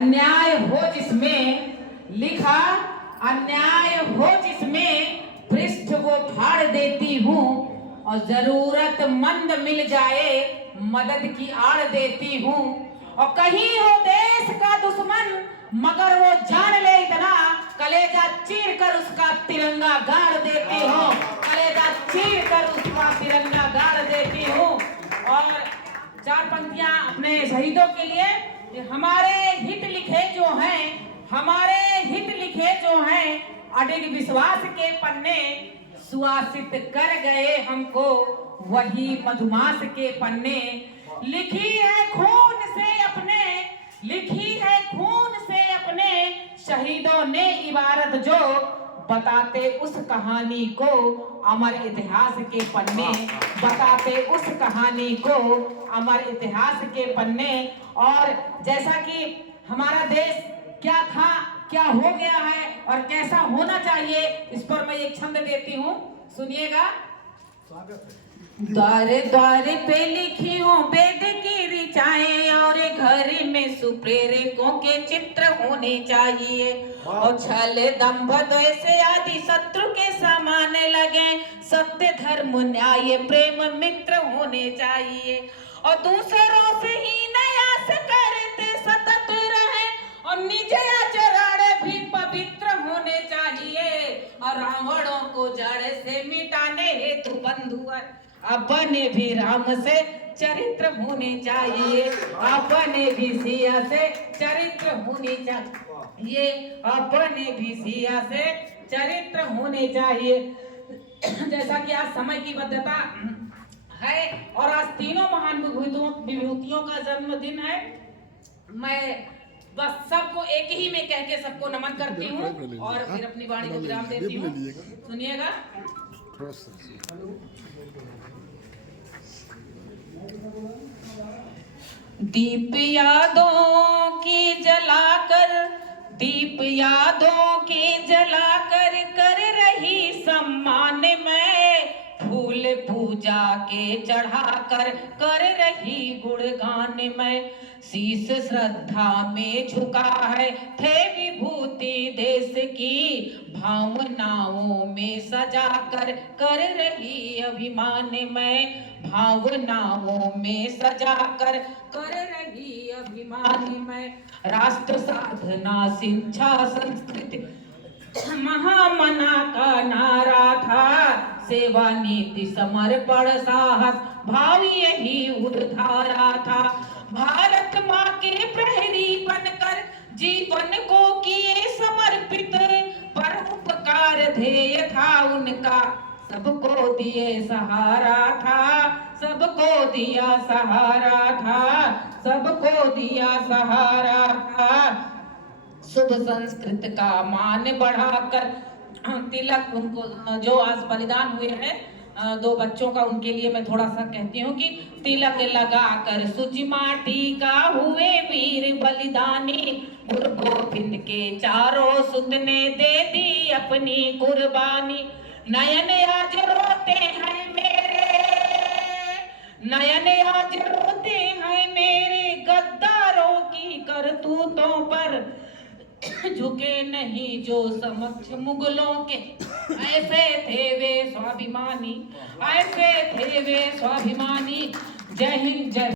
अन्याय हो जिसमें लिखा, अन्याय हो जिसमें पृष्ठ वो फाड़ देती हूँ, और जरूरतमंद मिल जाए मदद की आड़ देती हूँ। और कहीं हो देश का दुश्मन मगर वो जान ले इतना, कलेजा चीर कर उसका तिरंगा गाड़ देती हूँ, कलेजा चीर कर उसका तिरंगा गाड़ देती हूँ। और चार पंक्तियां अपने शहीदों के लिए। हमारे हित लिखे जो हैं, हमारे हित लिखे जो हैं, अडिग विश्वास के पन्ने सुवासित कर गए हमको वही मधुमास के पन्ने। लिखी है खून से अपने, लिखी है खून से अपने शहीदों ने इबारत, जो बताते उस कहानी को अमर इतिहास के पन्ने, बताते उस कहानी को अमर इतिहास के पन्ने। और जैसा कि हमारा देश क्या था, क्या हो गया है और कैसा होना चाहिए, इस पर मैं एक छंद देती हूँ, सुनिएगा। द्वारे द्वारे पे लिखी हूँ वेद की ऋचाएं, और घर में सुप्रेरकों के चित्र होने चाहिए, और छल दंभ द्वेष आदि शत्रु के समान लगे, सत्य धर्म न्याय प्रेम मित्र होने चाहिए, और दूसरों से ही नयास करते सतत रहे, और निज आचरण भी पवित्र होने चाहिए, और रावणों को जड़ से मिटाने हेतु बंधुआ अपने भी राम से चरित्र होने चाहिए, अपने भी सिया से चरित्र होने चाहिए, अपने भी सिया से चरित्र होने चाहिए। जैसा कि आज समय की बद्धता है और आज तीनों महान विभूतियों का जन्मदिन है, मैं बस सबको एक ही में कह के सबको नमन करती हूँ और फिर अपनी वाणी को विराम देती हूँ। सुनिएगा। दीप यादों की जलाकर, दीप यादों की जलाकर कर रही सम्मान में, फूल पूजा के चढ़ाकर कर रही गुणगान में, शीश श्रद्धा में झुका है थे विभूति देश की, भावनाओं में सजाकर कर रही अभिमान में, भावनाओं में सजाकर कर रही अभिमान में, राष्ट्र साधना शिक्षा संस्कृति महामना का नारा था, सेवा नीति समर्पण साहस भाव यही उद्धारा था, भारत माँ के प्रहरी बनकर जीवन को किए समर्पित, परोपकार ध्येय था उनका, सबको दिए सहारा था, सबको दिया सहारा था, सबको दिया सहारा था। शुभ संस्कृत का मान बढ़ाकर तिलक, उनको जो आज बलिदान हुए हैं दो बच्चों का, उनके लिए मैं थोड़ा सा कहती हूँ कि तिलक लगाकर सूची माटी का हुए वीर बलिदानी, गुरु गोविंद के चारों सुत ने दे दी अपनी कुर्बानी, नयन आज रोते हैं मेरे, नयन आज रोते हैं मेरे गद्दारों की करतूतों पर, झुके नहीं जो समक्ष मुगलों के, ऐसे थे वे स्वाभिमानी, ऐसे थे वे स्वाभिमानी। जय हिंद, जय